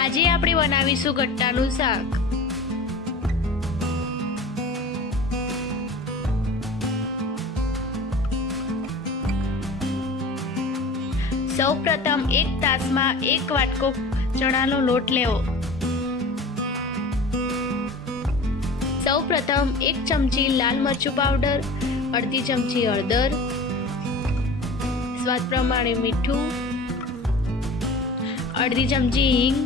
આજે આપણે બનાવીશું ગટ્ટાનું શાક। સૌપ્રથમ એક તાસમાં એક વાટકો ચણાનો લોટ લેવો। સૌપ્રથમ એક ચમચી લાલ મરચું પાવડર, અડધી ચમચી હળદર, સ્વાદ પ્રમાણે મીઠું, અડધી ચમચી હિંગ,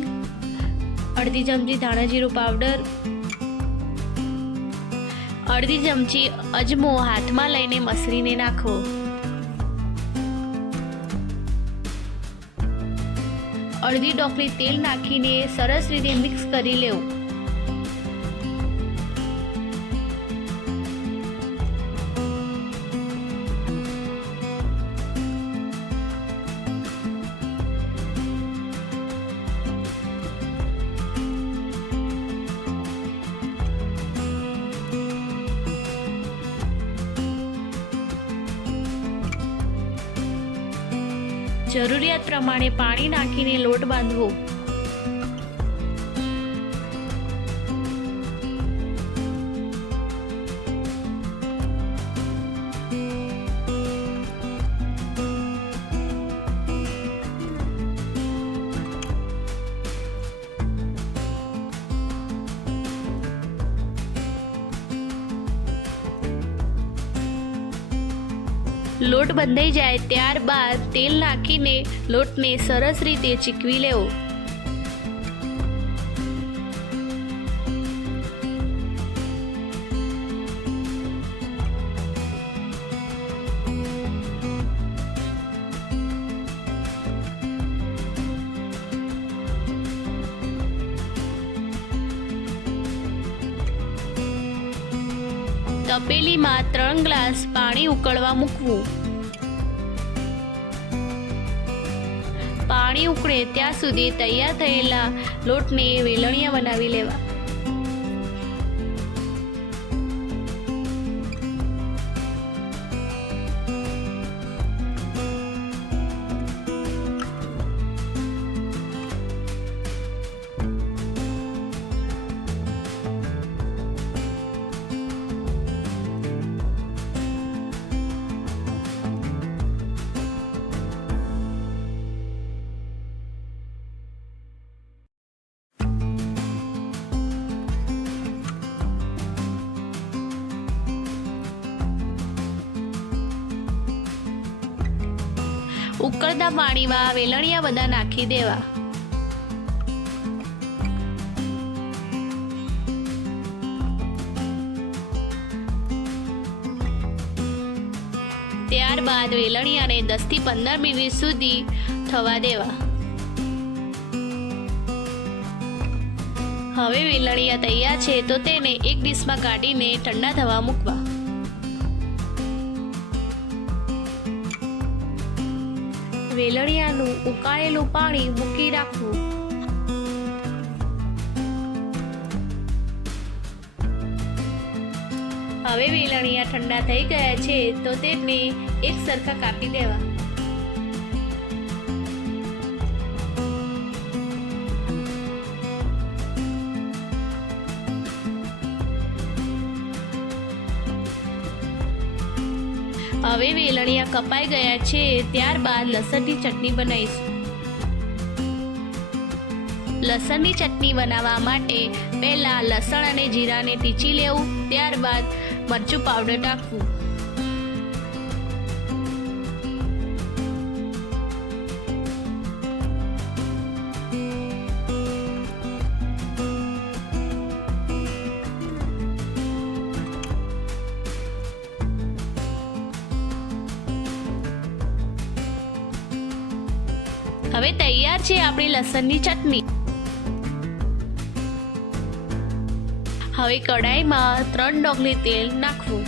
અડધી ચમચી ધાણા જીરું પાવડર, અડધી ચમચી અજમો હાથમાં લઈને મસળીને નાખવો। અડધી ડોકલી તેલ નાખીને સરસ રીતે મિક્સ કરી લેવું। જરૂરિયાત પ્રમાણે પાણી નાખીને લોટ બાંધવો। લોટ બંધાઈ જાય ત્યારબાદ તેલ નાખીને લોટને સરસ રીતે ચીકવી લેવો। તપેલીમાં 3 ગ્લાસ પાણી ઉકળવા મૂકવું। પાણી ઉકળે ત્યાં સુધી તૈયાર થયેલા લોટને વેલણિયા બનાવી લેવા। ઉકળતા પાણીમાં વેલણિયા બધા નાખી દેવા। ત્યારબાદ વેલણિયાને 10 થી 15 મિનિટ સુધી થવા દેવા। હવે વેલણિયા તૈયાર છે તો તેને એક ડીશમાં કાઢીને ઠંડા થવા મૂકવા। વેલણિયાનું ઉકાળેલું પાણી મૂકી રાખવું। હવે વેલણિયા ઠંડા થઈ ગયા છે તો તેને એક સરખા કાપી દેવા। હવે વેલણિયા કપાઈ ગયા છે ત્યારબાદ લસણની ચટણી બનાવીશું। લસણની ચટણી બનાવવા માટે પહેલા લસણ અને જીરાને ટીચી લેવું, ત્યારબાદ મરચું પાવડર નાખવું। હવે તૈયાર છે આપણી લસણની ચટણી। હવે કઢાઈમાં 3 ડોકલી તેલ નાખવું।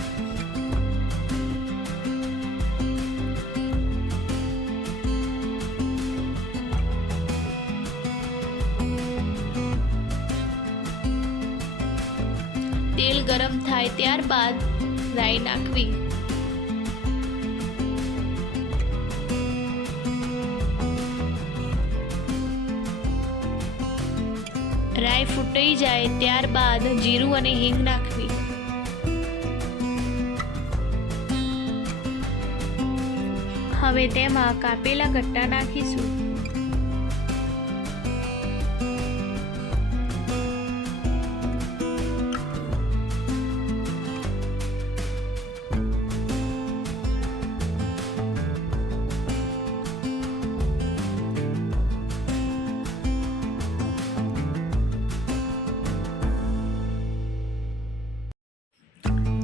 તેલ ગરમ થાય ત્યારબાદ રાઈ નાખવી। રાઈ ફૂટાઈ જાય ત્યારબાદ જીરું અને હિંગ નાખવી. હવે તેમાં કાપેલા ગટ્ટા નાખીશું.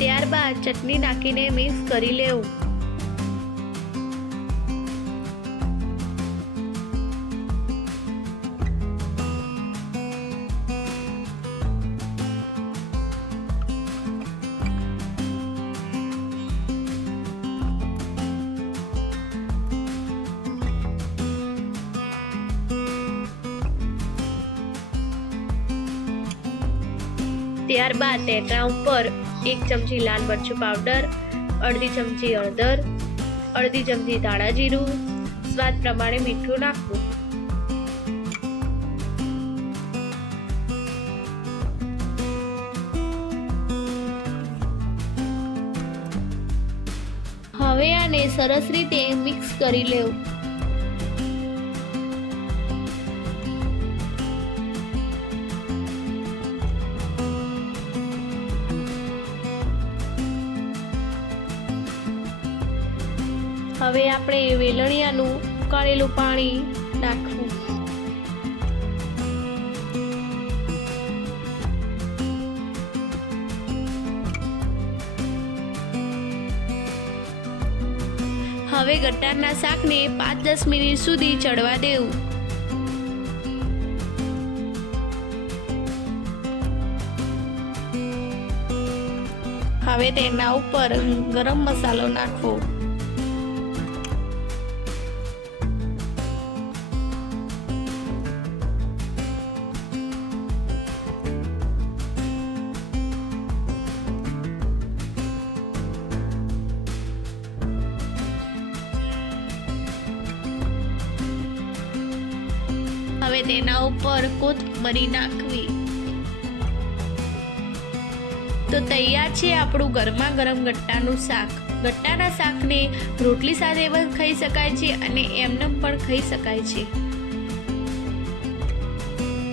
ત્યારબાદ ચટણી નાખીને મિક્સ કરી લેવું. ત્યારબાદ તેના ઉપર 1 ચમચી લાલ મરચું પાવડર, અડધી ચમચી હળદર, અડધી ચમચી ધાણા જીરું, સ્વાદ પ્રમાણે મીઠું નાખવું. હવે આને સરસ રીતે મિક્સ કરી લેવું. હવે આપણે વેલણિયાનું ઉકાળેલું પાણી નાખવું. હવે ગટ્ટાના શાકને 5-10 મિનિટ સુધી ચડવા દેવું. હવે તેના ઉપર ગરમ મસાલો નાખવો. હવે તેના ઉપર કોથમરી નાખવી. તો તૈયાર છે આપણું ગરમા ગરમ ગટ્ટાનું શાક. ગટ્ટાના શાકને રોટલી સાથે પણ ખાઈ શકાય છે અને એમને પણ ખાઈ શકાય છે.